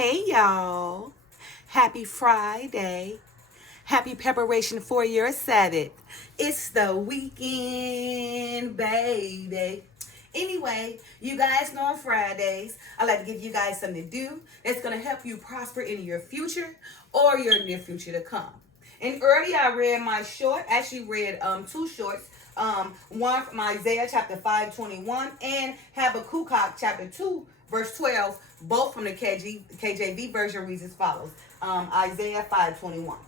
Hey y'all. Happy Friday. Happy preparation for your Sabbath. It's the weekend, baby. Anyway, you guys know on Fridays, I like to give you guys something to do that's going to help you prosper in your future or your near future to come. And earlier I read my short, actually read two shorts. One from Isaiah chapter 5:21 and Habakkuk chapter 2 verse 12, both from the KJV version reads as follows. Isaiah 5:21.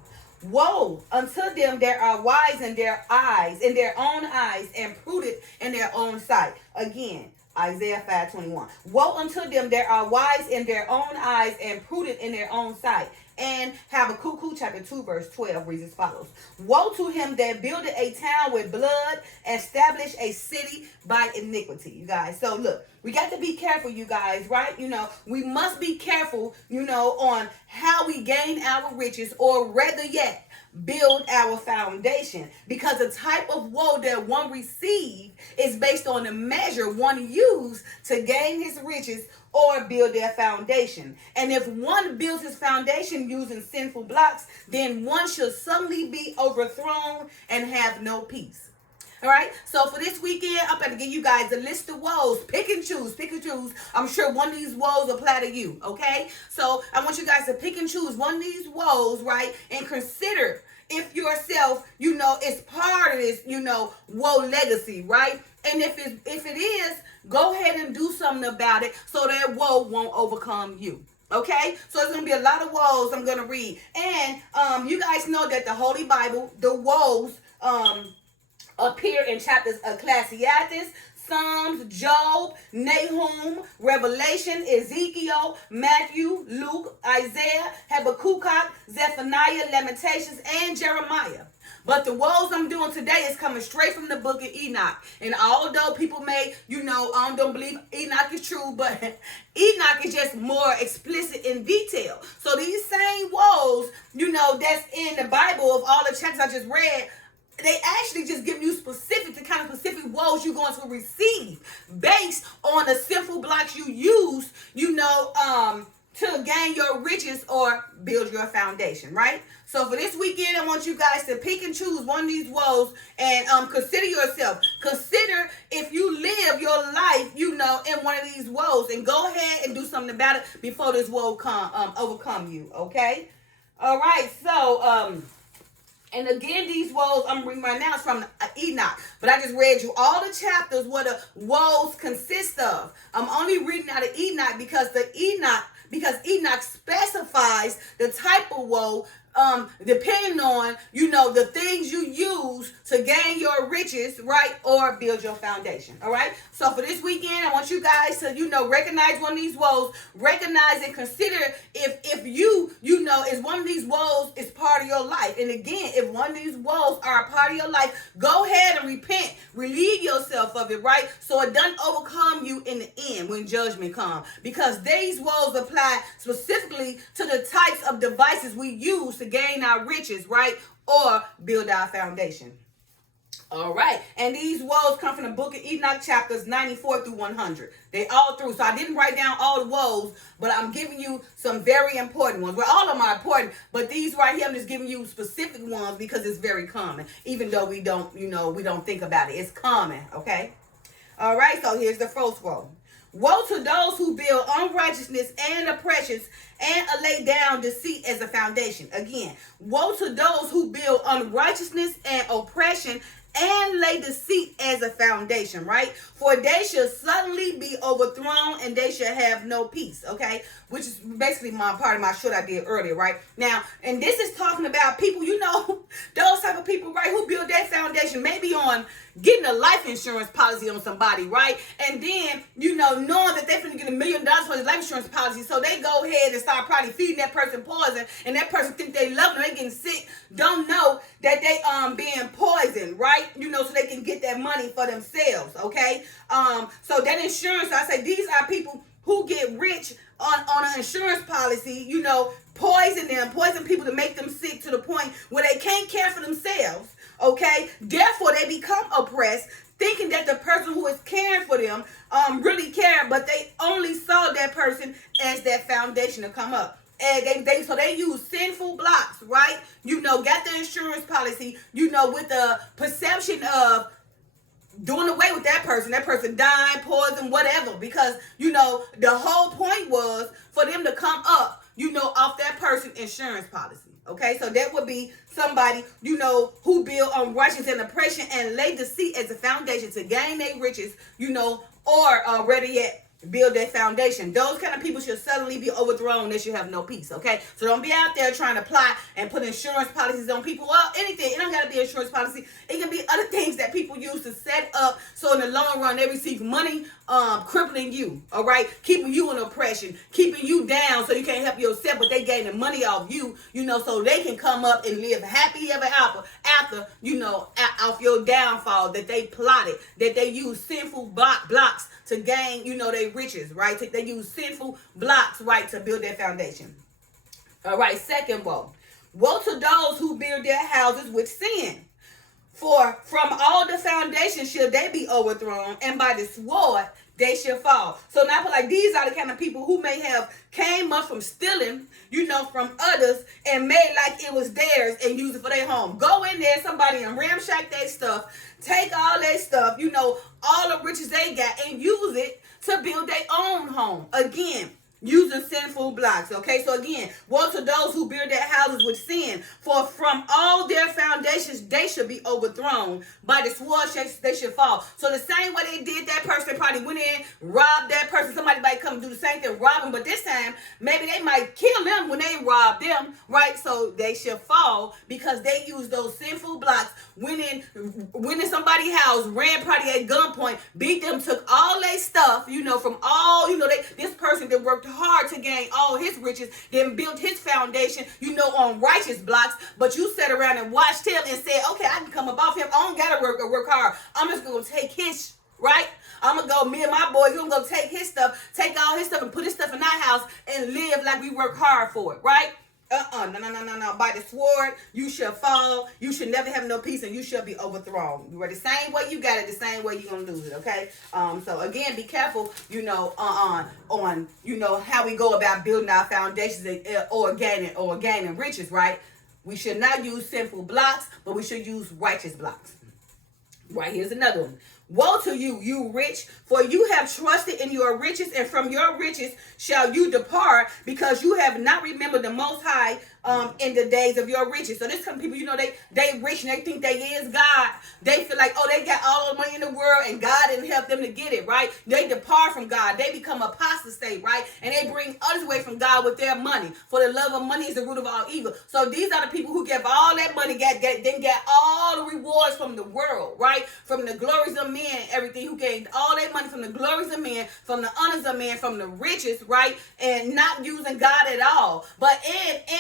Woe unto them that are wise in their eyes, in their own eyes, and prudent in their own sight. Again, Isaiah 5:21. Woe unto them that are wise in their own eyes and prudent in their own sight. And Habakkuk chapter 2 verse 12 reads as follows. Woe to him that builded a town with blood, established a city by iniquity. You guys, so look, we got to be careful, you guys, right? We must be careful, on how we gain our riches, or rather yet, build our foundation, because the type of woe that one received is based on the measure one used to gain his riches or build their foundation. And if one builds his foundation using sinful blocks, then one shall suddenly be overthrown and have no peace. All right, so for this weekend, I'm going to give you guys a list of woes. Pick and choose. I'm sure one of these woes apply to you, okay? So I want you guys to pick and choose one of these woes, right? And consider if yourself, is part of this, woe legacy, right? And if it is, go ahead and do something about it so that woe won't overcome you. Okay, so it's going to be a lot of woes I'm going to read. And you guys know that the Holy Bible, the woes, appear in chapters Ecclesiastes, Psalms, Job, Nahum, Revelation, Ezekiel, Matthew, Luke, Isaiah, Habakkuk, Zephaniah, Lamentations, and Jeremiah. But the woes I'm doing today is coming straight from the book of Enoch. And although people may, don't believe Enoch is true, but Enoch is just more explicit in detail. So these same woes, that's in the Bible of all the chapters I just read, they actually just give you the kind of specific woes you're going to receive based on the sinful blocks you use, to gain your riches or build your foundation, right? So for this weekend, I want you guys to pick and choose one of these woes and consider yourself. Consider if you live your life, in one of these woes, and go ahead and do something about it before this woe overcome you, okay? All right, so and again, these woes I'm reading right now is from Enoch. But I just read you all the chapters where the woes consist of. I'm only reading out of Enoch because Enoch specifies the type of woe depending on, the things you use to gain your riches, right, or build your foundation, all right? So for this weekend, I want you guys to, recognize one of these woes, recognize and consider if you, is one of these woes is part of your life. And again, if one of these woes are a part of your life, go ahead and repent, relieve yourself of it, right? So it doesn't overcome you in the end when judgment comes, because these woes apply specifically to the types of devices we use to gain our riches, right, or build our foundation. All right, and these woes come from the book of Enoch, chapters 94 through 100. They all through. So I didn't write down all the woes, but I'm giving you some very important ones. Well, all of them are important, but these right here, I'm just giving you specific ones because it's very common. Even though we don't, we don't think about it. It's common, okay? All right, so here's the first woe. Woe to those who build unrighteousness and oppressions and lay down deceit as a foundation. Again, woe to those who build unrighteousness and oppression and lay deceit as a foundation, right? For they shall suddenly be overthrown and they shall have no peace, okay? Which is basically part of my short I did earlier, right? Now, and this is talking about people, those type of people, right, who build their foundation maybe on getting a life insurance policy on somebody, right? And then, knowing that they're going to get $1 million for his life insurance policy, so they go ahead and start probably feeding that person poison, and that person think they love them, they getting sick, don't know that they being poisoned, right? So they can get that money for themselves, okay? So that insurance, I say these are people who get rich on an insurance policy, poison people to make them sick to the point where they can't care for themselves, okay? Therefore, they become oppressed. thinking that the person who is caring for them really cared, but they only saw that person as that foundation to come up. And they use sinful blocks, right? Got the insurance policy, with the perception of doing away with that person dying, poison, whatever, because the whole point was for them to come up, off that person's insurance policy. Okay, so that would be somebody, who build on righteousness and oppression and lay deceit as a foundation to gain their riches, or rather yet, build that foundation. Those kind of people should suddenly be overthrown. They should have no peace. Okay, so don't be out there trying to plot and put insurance policies on people. Well, anything. It don't got to be insurance policy. It can be other things that people use to set up so in the long run they receive money, crippling you. All right, keeping you in oppression, keeping you down so you can't help yourself, but they gaining money off you. So they can come up and live happy ever after off your downfall that they plotted, that they use sinful blocks to gain they riches, right? They use sinful blocks, right, to build their foundation. All right, second woe. Woe to those who build their houses with sin. For from all the foundation shall they be overthrown, and by the sword they shall fall. So now, like, these are the kind of people who may have came up from stealing, from others and made like it was theirs and use it for their home. Go in there, somebody, and ramshack their stuff, take all their stuff, all the riches they got, and use it to build their own home. Again, using sinful blocks. Okay, so again, woe to those who build their houses with sin, for from all their foundations they should be overthrown. By the sword they should fall. So the same way they did that person, probably went in, robbed that person. Somebody might come and do the same thing, rob them, but this time maybe they might kill them when they rob them, right? So they should fall because they used those sinful blocks, went in somebody's house, ran probably at gunpoint, beat them, took all their stuff, from all, this person that worked hard to gain all his riches, then built his foundation, on righteous blocks, but you sat around and watched him and said, okay, I can come above him. I don't gotta work hard. I'm just gonna take his, right? I'm gonna go, me and my boys, we're gonna go take his stuff, take all his stuff and put his stuff in our house and live like we work hard for it, right? No. By the sword, you shall fall. You should never have no peace, and you shall be overthrown. You are the same way you got it, the same way you're gonna lose it. Okay. So again, be careful. On how we go about building our foundations or gaining riches. Right. We should not use sinful blocks, but we should use righteous blocks. Right. Here's another one. Woe to you, you rich, for you have trusted in your riches, and from your riches shall you depart, because you have not remembered the Most High in the days of your riches. So this some people, they rich and they think they is God. They feel like, oh, they got all the money in the world and God didn't help them to get it, right? They depart from God. They become apostate, right? And they bring others away from God with their money. For the love of money is the root of all evil. So these are the people who get all that money, then get all the rewards from the world, right? From the glories of men, everything, who gained all their money from the glories of men, from the honors of men, from the riches, right? And not using God at all. But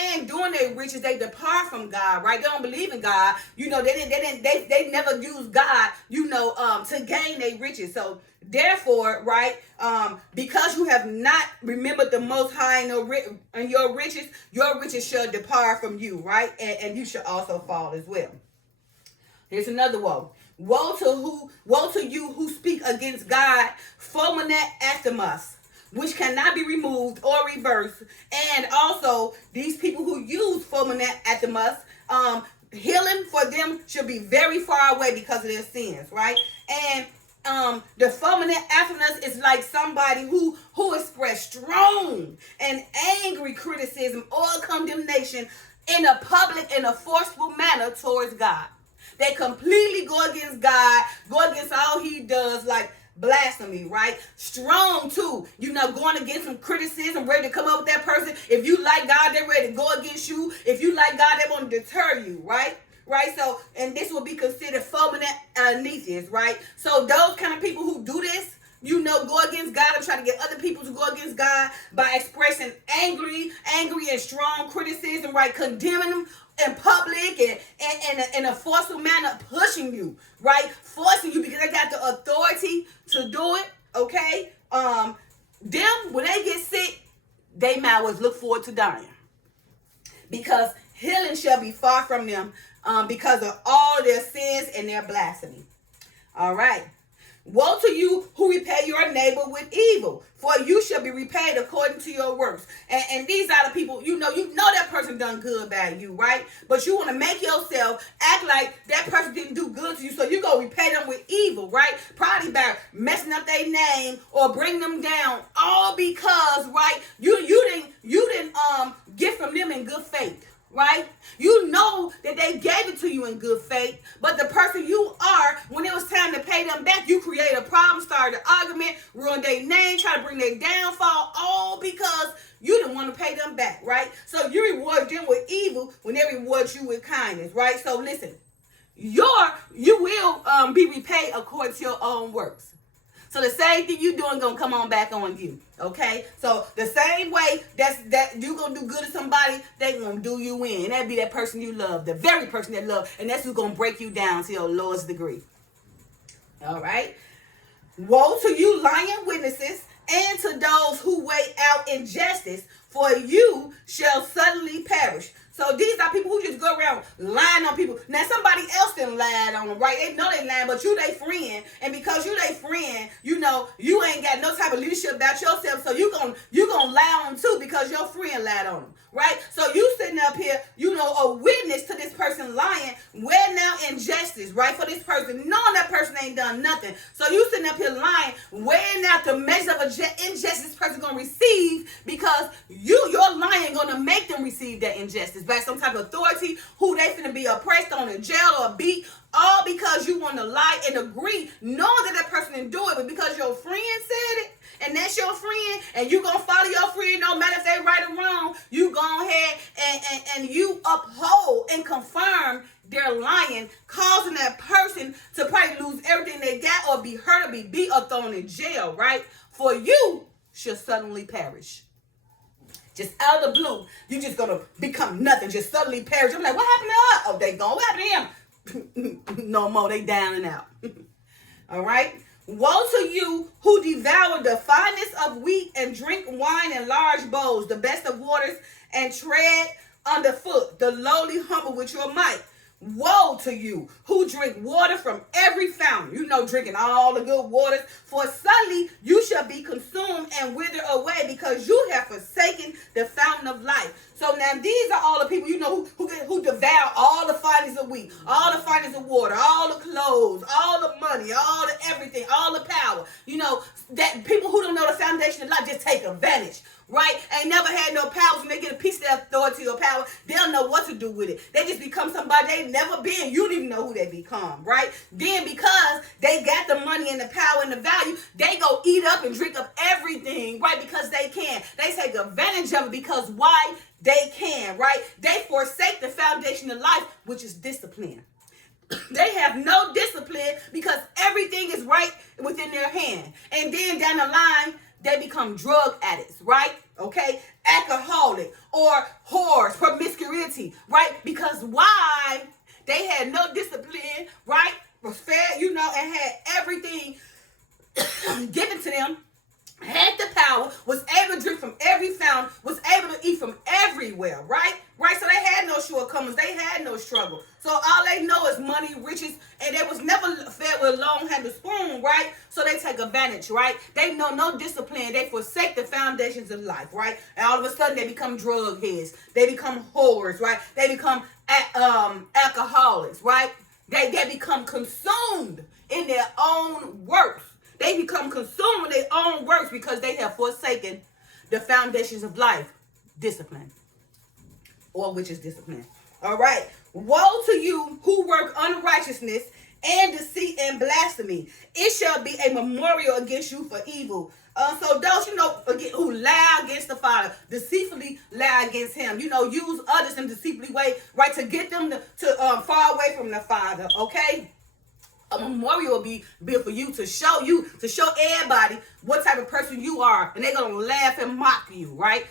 and doing their riches, they depart from God, right? They don't believe in God. They never use God, to gain their riches. So therefore, right, because you have not remembered the Most High in your riches shall depart from you, right? And you shall also fall as well. Here's another woe. Woe to you who speak against God, fulminate anathemas, which cannot be removed or reversed. And also, these people who use fulminate anathemas, healing for them should be very far away because of their sins, right? And the fulminate anathemas is like somebody who expressed strong and angry criticism or condemnation in a public and a forceful manner towards God. They completely go against God, go against all he does, like blasphemy, right? Strong too, going against some criticism, ready to come up with that person. If you like God, they're ready to go against you. If you like God, they want to deter you, right? Right? So, and this will be considered fulminate anathemas, right? So those kind of people who do this, go against God and try to get other people to go against God by expressing angry and strong criticism, right? Condemning them in public and in a forceful manner, pushing you, right? Forcing you because they got the authority to do it, okay? Them, when they get sick, they might always look forward to dying, because healing shall be far from them because of all their sins and their blasphemy. All right. Woe to you who repay your neighbor with evil, for you shall be repaid according to your works. And these are the people, you know that person done good by you, right? But you want to make yourself act like that person didn't do good to you, so you go repay them with evil, right? Probably by messing up their name or bring them down, all because, right, you didn't get from them in good faith. Right? You know that they gave it to you in good faith, but the person you are, when it was time to pay them back, you create a problem, started an argument, ruined their name, try to bring their downfall, all because you didn't want to pay them back, right? So you reward them with evil when they reward you with kindness, right? So listen, you will be repaid according to your own works. So the same thing you doing gonna come on back on you, okay? So the same way that you gonna do good to somebody, they gonna do you in. And that be that person you love, the very person that love, and that's who's gonna break you down to your lowest degree. All right? Woe to you, lying witnesses, and to those who weigh out injustice, for you shall suddenly perish. So these are people who just go around lying on people. Now somebody else done lied on them, right? They know they lying, but you they friend, and because you they friend, you know you ain't got no type of leadership about yourself. So you gonna lie on them too because your friend lied on them, right? So you sitting up here, you know, a witness to this person lying, weighing out injustice, right? For this person, knowing that person ain't done nothing. So you sitting up here lying, weighing out the measure of injustice this person gonna receive because your lying gonna make them receive that injustice by some type of authority who they finna be oppressed on in jail or beat, all because you want to lie and agree knowing that person didn't do it, but because your friend said it and that's your friend and you gonna follow your friend no matter if they right or wrong, you go ahead and you uphold and confirm their lying, causing that person to probably lose everything they got or be hurt or be beat or thrown in jail, right? For you shall suddenly perish. Just out of the blue, you just gonna become nothing, just suddenly perish. I'm like, what happened to her? Oh, they gone. What happened to him? No more, they down and out. All right? Woe to you who devour the finest of wheat and drink wine in large bowls, the best of waters, and tread underfoot the lowly humble with your might. Woe to you who drink water from every fountain, you know, drinking all the good waters, for suddenly you shall be consumed and wither away because you have forsaken the fountain of life. So now these are all the people, you know, who devour all the finest of wheat, all the finest of water, all the clothes, all the money, all the everything, all the power. You know, that people who don't know the foundation of life just take advantage. Right? Ain't never had no power. When they get a piece of their authority or power, they don't know what to do with it. They just become somebody they ain't never been. You don't even know who they become, right? Then because they got the money and the power and the value, they go eat up and drink up everything, right? Because they can. They take advantage of it because why? They can, right? They forsake the foundation of life, which is discipline. They have no discipline because everything is right within their hand. And then down the line, they become drug addicts, right? Okay? Alcoholic or whores, promiscuity, right? Because why? They had no discipline, right? Was fed, you know, and had everything given to them, had the power, was able to drink from every fountain, was able to eat from everywhere, right? Right? So they had no shortcomings. They had no struggle. So all they know is money, riches, and they was never fed with a long-handled spoon, right? So they take advantage, right? They know no discipline. They forsake the foundations of life, right? And all of a sudden they become drug heads. They become whores, right? They become alcoholics, right? They become consumed in their own works. They become consumed with their own works because they have forsaken the foundations of life, discipline, or which is discipline. All right. Woe to you who work unrighteousness and deceit and blasphemy. It shall be a memorial against you for evil. So those, you know, who lie against the Father, deceitfully lie against him, you know, use others in a deceitfully way, right, to get them to far away from the Father, okay? A memorial will be built for you, to show everybody what type of person you are, and they're going to laugh and mock you, right?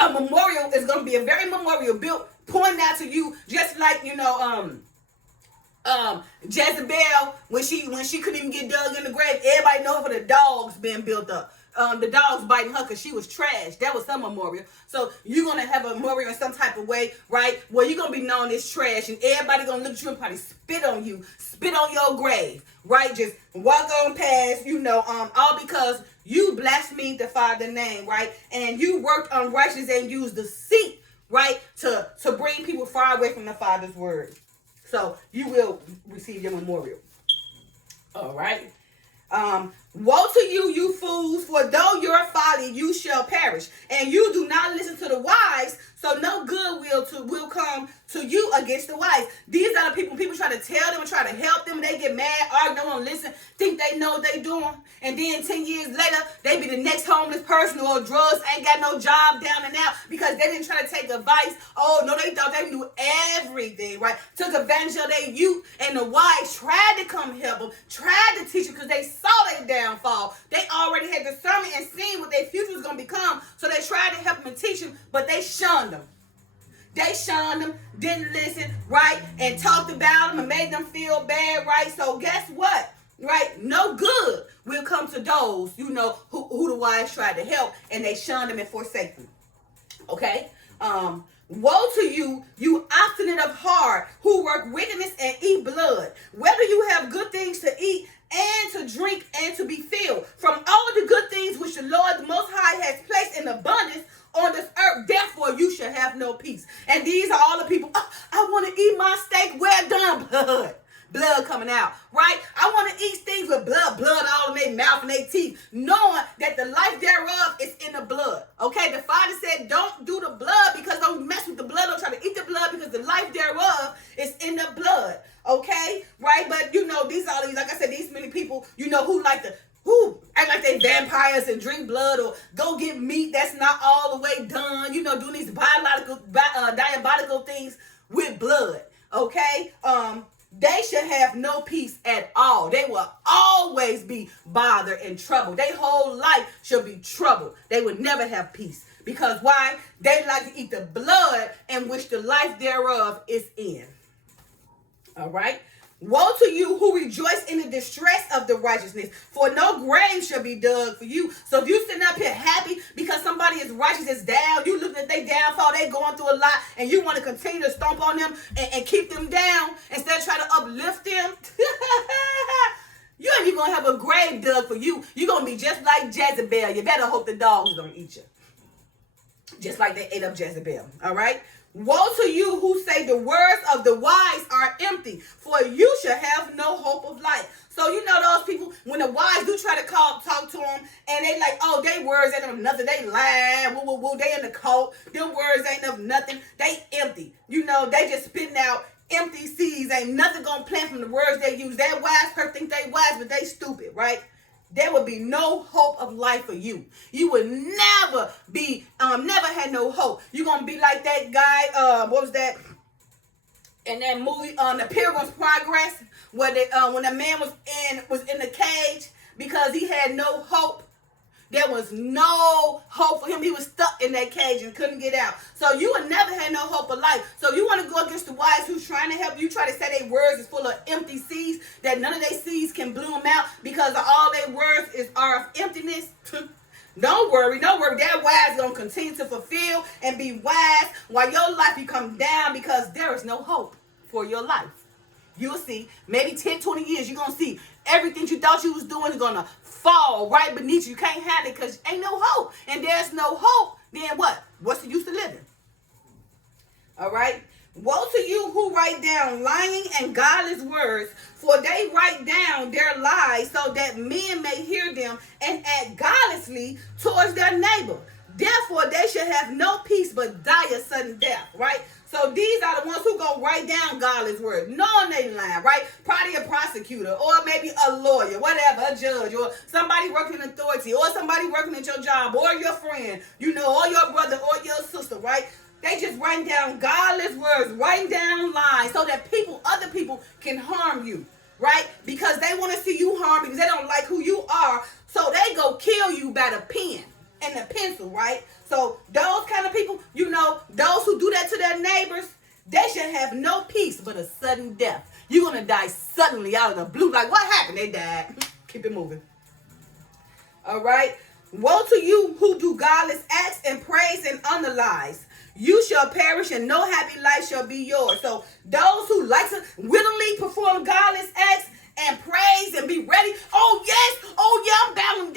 A memorial is going to be a very memorial built, pointing out to you, just like, you know, Jezebel, when she couldn't even get dug in the grave, everybody know for the dogs being built up. the dogs biting her because she was trash. That was her memorial. So you're going to have a memorial in some type of way, right? Where you're going to be known as trash, and everybody going to look at you and probably spit on you, spit on your grave, right? Just walk on past, all because you blasphemed the Father's name, right? And you worked unrighteous and used deceit, right? To bring people far away from the Father's word. So you will receive your memorial. All right. Woe to you, you fools, for though your folly you shall perish, and you do not listen to the wise, so no good will come to you against the wise. These are the people try to tell them and try to help them. They get mad, argue, don't want to listen, think they know what they doing, and then 10 years later, they be the next homeless person or drugs, ain't got no job down and out because they didn't try to take advice. Oh, no, they thought they knew everything, right? Took advantage of their youth, and the wise tried to come help them, tried to teach them because they saw their downfall. They already had discernment and seen what their future was going to become, so they tried to help them and teach them, but they shunned them. They shunned them, didn't listen, right, and talked about them and made them feel bad, right? So guess what, right? No good will come to those, who the wise tried to help, and they shunned them and forsake them, okay? Woe to you, you obstinate of heart, who work wickedness and eat blood. Whether you have good things to eat and to drink and to be filled from all the good things which the Lord the Most High has placed in abundance on this earth, therefore you shall have no peace. And these are all the people, I want to eat my steak well done, blood coming out, right? I want to eat things with blood all in their mouth and their teeth, knowing that the life thereof is in the blood, okay? The Father said, don't do the blood, because don't mess with the blood, don't try to eat the blood, because the life thereof is in the blood, okay? Right? But, these are these, like I said, these many people, who act like they vampires and drink blood or go get meat that's not all the way done, doing these diabolical things with blood, okay? They should have no peace at all. They will always be bothered and troubled. Their whole life should be troubled. They would never have peace. Because why? They like to eat the blood in which the life thereof is in. All right? Woe to you who rejoice in the distress of the righteousness, for no grave shall be dug for you. So if you sitting up here happy because somebody is righteous is down, you looking at their downfall, they going through a lot, and you want to continue to stomp on them and keep them down instead of trying to uplift them, you ain't even going to have a grave dug for you. You're going to be just like Jezebel. You better hope the dogs don't eat you. Just like they ate up Jezebel. All right? Woe to you who say the words of the wise are empty, for you shall have no hope of life. So those people, when the wise do try to talk to them, and they like, oh, they words ain't of nothing. They lie, they in the cult. Them words ain't of nothing. They empty. They just spitting out empty seeds. Ain't nothing gonna plant from the words they use. That wise person think they wise, but they stupid, right? There would be no hope of life for you. You would never had no hope. You're going to be like that guy, what was that? In that movie, The Pilgrim's Progress, where when a man was in the cage because he had no hope. There was no hope for him. He was stuck in that cage and couldn't get out. So you would never have no hope of life. So you want to go against the wise who's trying to help you, try to say their words is full of empty seeds, that none of their seeds can bloom out because all their words are of emptiness. Don't worry. That wise is going to continue to fulfill and be wise while your life becomes down because there is no hope for your life. You'll see, maybe 10, 20 years, you're going to see everything you thought you was doing is going to fall right beneath you. You can't have it because ain't no hope. And there's no hope. Then what? What's the use of living? All right? Woe to you who write down lying and godless words, for they write down their lies so that men may hear them and act godlessly towards their neighbor. Therefore, they shall have no peace but die a sudden death, right? So these are the ones who go write down godless words, knowing they lying, right? Probably a prosecutor or maybe a lawyer, whatever, a judge or somebody working in authority or somebody working at your job or your friend, or your brother or your sister, right? They just writing down godless words, writing down lies so that other people can harm you, right? Because they want to see you harmed because they don't like who you are. So they go kill you by the pen and the pencil, right? So those kind of people, those who do that to their neighbors, they should have no peace but a sudden death. You're going to die suddenly out of the blue. Like, what happened? They died. Keep it moving. All right. Woe to you who do godless acts and praise and honor lies. You shall perish, and no happy life shall be yours. So those who like to willingly perform godless acts and praise and be ready. Oh yes, oh yeah, I'm bowing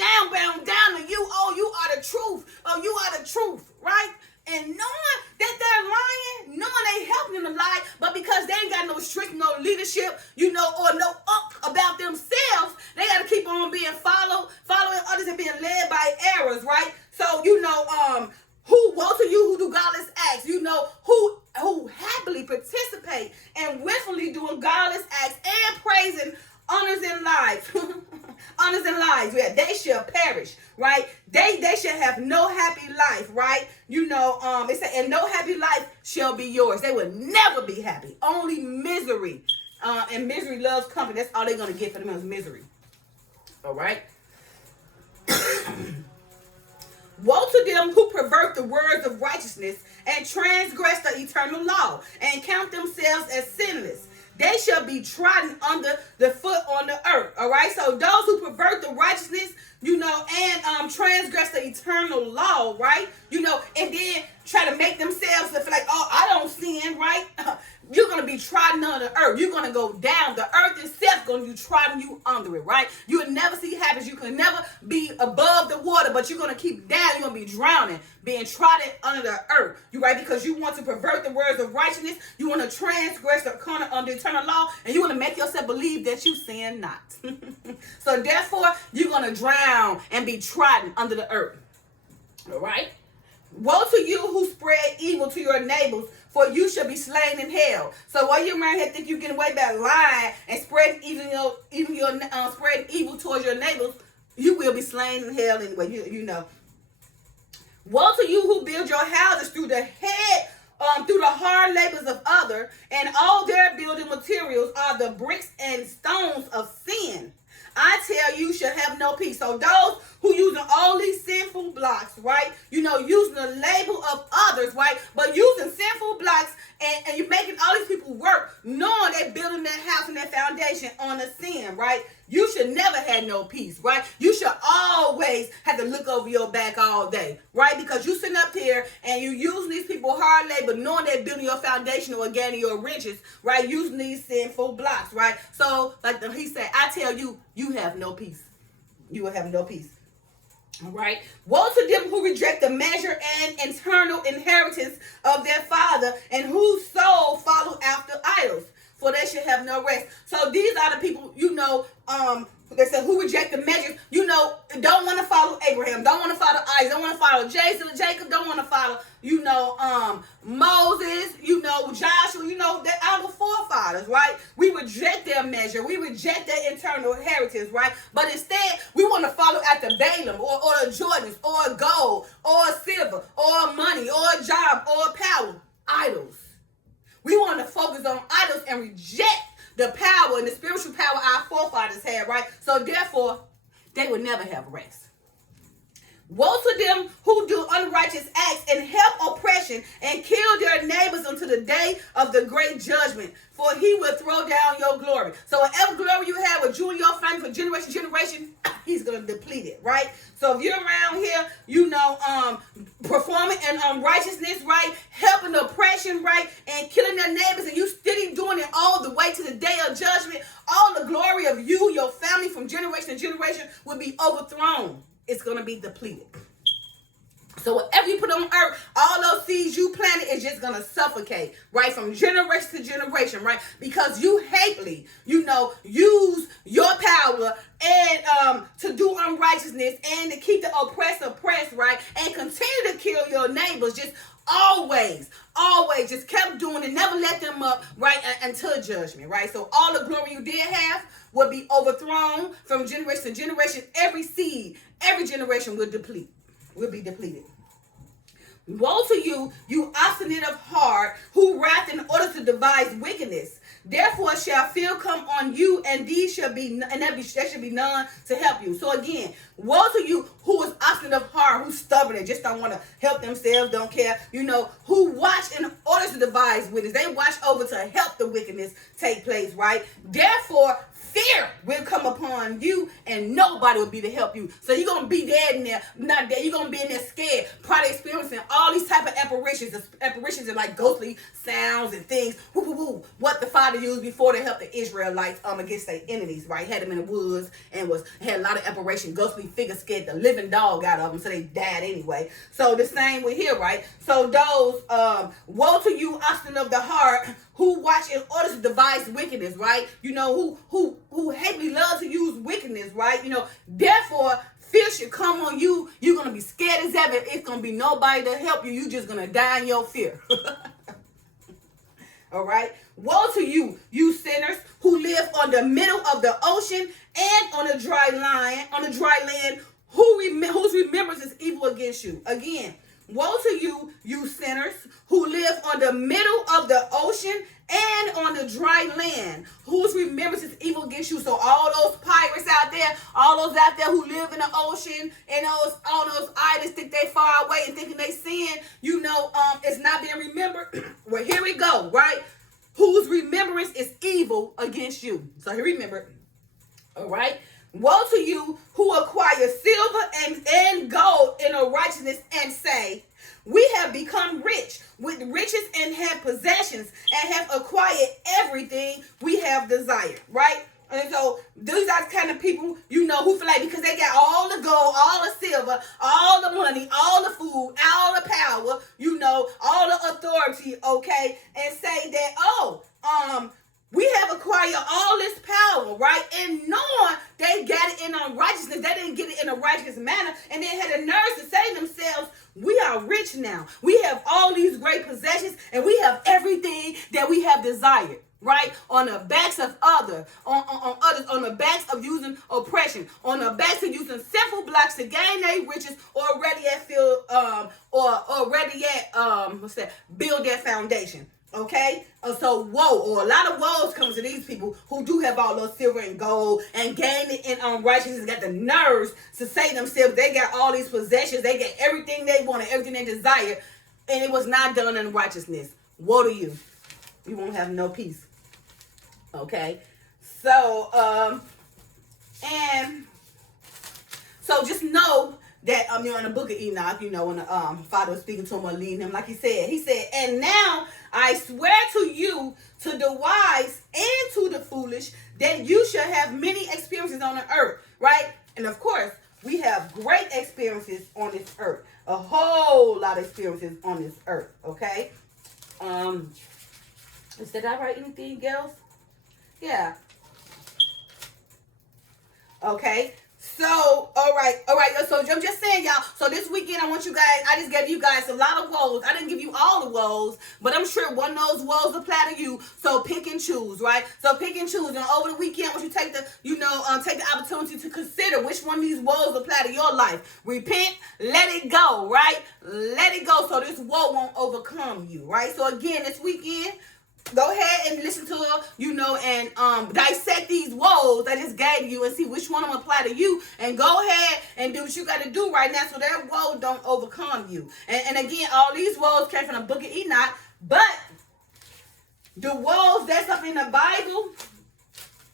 down to you. Oh, you are the truth. Oh, you are the truth, right? And knowing that they're lying, knowing they helping them to lie, but because they ain't got no strength, no leadership, or no about themselves, they got to keep on being following others and being led by errors, right? So, woe to you who do godless acts, who happily participate and willfully doing godless acts and praising honors and lives. Honors and lives, yeah, they shall perish, right? They shall have no happy life, right? It said, and no happy life shall be yours. They will never be happy. Only misery. And misery loves company. That's all they're going to get for them is misery. All right? Woe to them who pervert the words of righteousness and transgress the eternal law and count themselves as sinless. They shall be trodden under the foot on the earth. All right. So those who pervert the righteousness, and transgress the eternal law, right? And then try to make themselves feel like, oh, I don't sin, right? You're going to be trodden under the earth. You're going to go down. The earth itself going to be trodden you under it, right? You will never see happiness. You can never be above the water, but you're going to keep down. You're going to be drowning, being trodden under the earth. You right? Because you want to pervert the words of righteousness. You want to transgress the corner of the eternal law, and you want to make yourself believe that you sin not. So therefore, you're going to drown and be trodden under the earth. All right? Woe to you who spread evil to your neighbors, for you shall be slain in hell. So while you're around here think you're getting away by lying and spreading spreading evil towards your neighbors, you will be slain in hell anyway. You know. Woe to you who build your houses through the hard labors of others, and all their building materials are the bricks and stones of sin. I tell you, shall have no peace. So those who using all these sinful blocks, right? Using the label of others, right? But using sinful blocks and you're making all these people work, knowing they're building their house and their foundation on a sin, right? You should never have no peace, right? You should always have to look over your back all day, right? Because you sitting up here and you using these people hard labor, knowing they're building your foundation or gaining your riches, right? Using these sinful blocks, right? So, like he said, I tell you, you have no peace. You will have no peace. All right. Woe to them who reject the measure and eternal inheritance of their father, and whose soul follow after idols, for they should have no rest. So these are the people, they said who reject the measures, don't want to follow Abraham, don't want to follow Isaac, don't want to follow Jacob, don't want to follow, Moses, Joshua, our forefathers, right? We reject their measure. We reject their internal inheritance, right? But instead, we want to follow after Balaam or the Jordans or gold or silver or money or job or power. Idols. We want to focus on idols and reject the power and the spiritual power our forefathers had, right? So therefore, they will never have rest. Woe to them who do unrighteous acts and help oppression and kill their neighbors until the day of the great judgment, for he will throw down your glory. So whatever glory you have with you and your family for generation to generation, he's going to deplete it, right? So if you're around here, performing in unrighteousness, right? Helping the oppression, right? And killing their neighbors, and you steady doing it all the way to the day of judgment, all the glory of you, your family from generation to generation will be overthrown. It's going to be depleted. So whatever you put on earth, all those seeds you planted is just going to suffocate, right? From generation to generation, right? Because you hatefully, use your power and to do unrighteousness and to keep the oppressed oppressed, right? And continue to kill your neighbors, just always just kept doing it, never let them up, right? Until judgment, right? So all the glory you did have will be overthrown from generation to generation. Every seed, every generation will be depleted. Woe to you, you obstinate of heart, who wrath in order to devise wickedness. Therefore shall fear come on you, and there shall be none to help you. So again, woe to you who is obstinate of heart, who's stubborn and just don't want to help themselves, don't care, who watch in order to devise wickedness. They watch over to help the wickedness take place, right? Therefore, fear will come upon you and nobody will be to help you. So you're going to be dead in there, not dead. You're going to be in there scared, probably experiencing all these type of apparitions and like ghostly sounds and things. What the Father used before to help the Israelites against their enemies, right? Had them in the woods and had a lot of apparition, ghostly figures scared the living dog out of them, so they died anyway. So the same with here, right? So those, woe to you, obstinate of the heart, who watch in order to devise wickedness, right? You know, who hatefully love to use wickedness, right? You know, therefore, fear should come on you. You're going to be scared as ever. It's going to be nobody to help you. You're just going to die in your fear. All right? Woe to you, you sinners who live on the middle of the ocean and on the dry land, whose remembrance is evil against you. Again, woe to you, you sinners who live on the middle of the ocean and on the dry land, whose remembrance is evil against you. So all those pirates out there, all those out there who live in the ocean, and all those islands think they far away and thinking they sin, you know, it's not being remembered. Well, here we go, right? Whose remembrance is evil against you. So here, remember, all right? Woe to you who acquire silver and gold in a righteousness and say, we have become rich with riches and have possessions and have acquired everything we have desired, right? And so these are the kind of people, you know, who feel like because they got all the gold, all the silver, all the money, all the food, all the power, you know, all the authority, okay, and say that, we have acquired all this power, right? And knowing they got it in unrighteousness, they didn't get it in a righteous manner, and then had the nerves to say to themselves, we are rich now. We have all these great possessions, and we have everything that we have desired, right? On the backs of others, on the backs of using oppression, on the backs of using sinful blocks to gain their riches, build their foundation. Okay, so woe, or a lot of woes comes to these people who do have all those silver and gold and gain it in unrighteousness, got the nerves to say to themselves they got all these possessions, they get everything they wanted, everything they desired, and it was not done in righteousness. Woe to you. You won't have no peace. Okay, so and so just know that you're in the book of Enoch, you know, when the Father was speaking to him or leading him, like he said, and now I swear to you, to the wise and to the foolish, that you shall have many experiences on the earth, right? And of course, we have great experiences on this earth, a whole lot of experiences on this earth, okay? Did I write anything else? Yeah. Okay. So, all right. So I'm just saying, y'all. So this weekend, I just gave you guys a lot of woes. I didn't give you all the woes, but I'm sure one of those woes apply to you. So pick and choose, right? So pick and choose. And over the weekend, once you take the opportunity to consider which one of these woes apply to your life. Repent, let it go, right? Let it go so this woe won't overcome you, right? So again, this weekend, go ahead and listen to, and dissect these woes I just gave you and see which one of them apply to you. And go ahead and do what you got to do right now so that woe don't overcome you. And again, all these woes came from the book of Enoch. But the woes that's up in the Bible,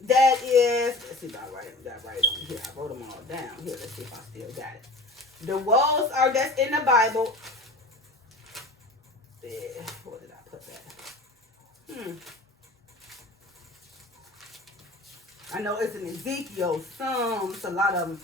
that is, let's see if I write it on here. I wrote them all down here. Let's see if I still got it. The woes that's in the Bible. Where did I put that? I know it's in Ezekiel, Psalms, a lot of them.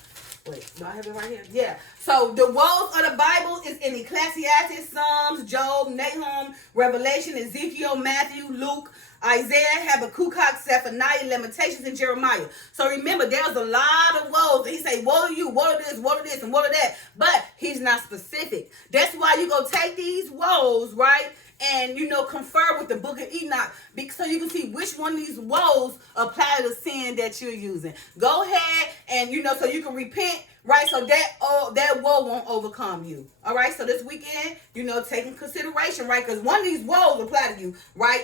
Wait, do I have it right here? Yeah. So the woes of the Bible is in Ecclesiastes, Psalms, Job, Nahum, Revelation, Ezekiel, Matthew, Luke, Isaiah, Habakkuk, Zephaniah, Lamentations, and Jeremiah. So remember, there's a lot of woes. He say, woe to you, woe to this, woe to this, and woe to that. But he's not specific. That's why you go take these woes, right? And, confer with the book of Enoch so you can see which one of these woes apply to the sin that you're using. Go ahead and, so you can repent right? So that woe won't overcome you. All right. So this weekend, take in consideration, right? Because one of these woes apply to you, right?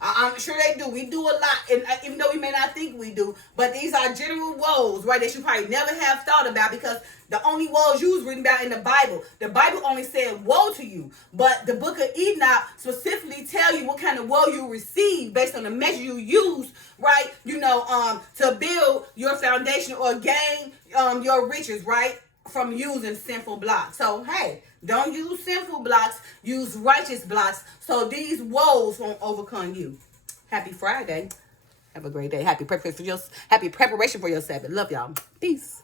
I'm sure they do. We do a lot, and even though we may not think we do, but these are general woes, right? That you probably never have thought about, because the only woes you was written about in the Bible only said woe to you, but the book of Enoch specifically tell you what kind of woe you receive based on the measure you use, right? To build your foundation or gain your riches, right? From using sinful blocks. So hey, don't use sinful blocks, use righteous blocks, so these woes won't overcome you. Happy Friday. Have a great day. Happy preparation for your Sabbath. Love y'all. Peace.